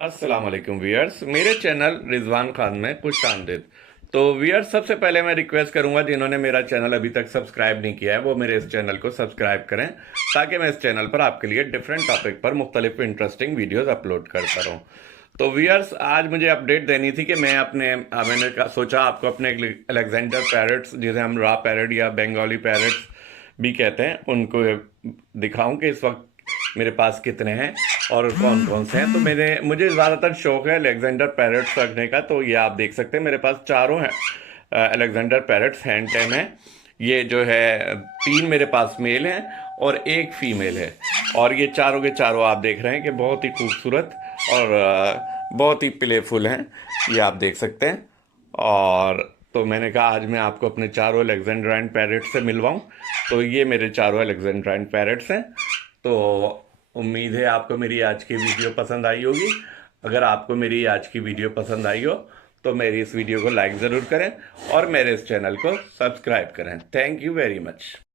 अस्सलाम वालेकुम व्यूअर्स, मेरे चैनल रिजवान खान में खुश आमदीद। तो व्यूअर्स, सबसे पहले मैं रिक्वेस्ट करूंगा जिन्होंने मेरा चैनल अभी तक सब्सक्राइब नहीं किया है वो मेरे इस चैनल को सब्सक्राइब करें, ताकि मैं इस चैनल पर आपके लिए डिफरेंट टॉपिक पर मुख्तलिफ इंटरेस्टिंग वीडियोस अपलोड करता रहूं। तो व्यूअर्स, आज मुझे अपडेट देनी थी कि मैंने सोचा आपको अपने अलेक्जेंडर पैरट्स, जिसे हम रॉ पैरट या बंगाली पैरट्स भी कहते हैं, उनको दिखाऊं कि इस वक्त मेरे पास कितने हैं और कौन कौन से हैं। तो मुझे ज़्यादातर शौक है अलेक्जेंडर पैरट्स रखने का। तो ये आप देख सकते हैं, मेरे पास चारों हैं अलेक्जेंडर पैरट्स, हैंड टेम है। ये जो है, तीन मेरे पास मेल हैं और एक फीमेल है। और ये चारों के चारों आप देख रहे हैं कि बहुत ही खूबसूरत और बहुत ही प्लेफुल हैं, ये आप देख सकते हैं। और तो मैंने कहा आज मैं आपको अपने चारों अलेक्जेंड्राइन पैरट्स से मिलवाऊं। तो ये मेरे चारों अलेक्जेंड्राइन पैरट्स हैं। तो उम्मीद है आपको मेरी आज की वीडियो पसंद आई होगी। अगर आपको मेरी आज की वीडियो पसंद आई हो तो मेरी इस वीडियो को लाइक ज़रूर करें और मेरे इस चैनल को सब्सक्राइब करें। Thank you very much.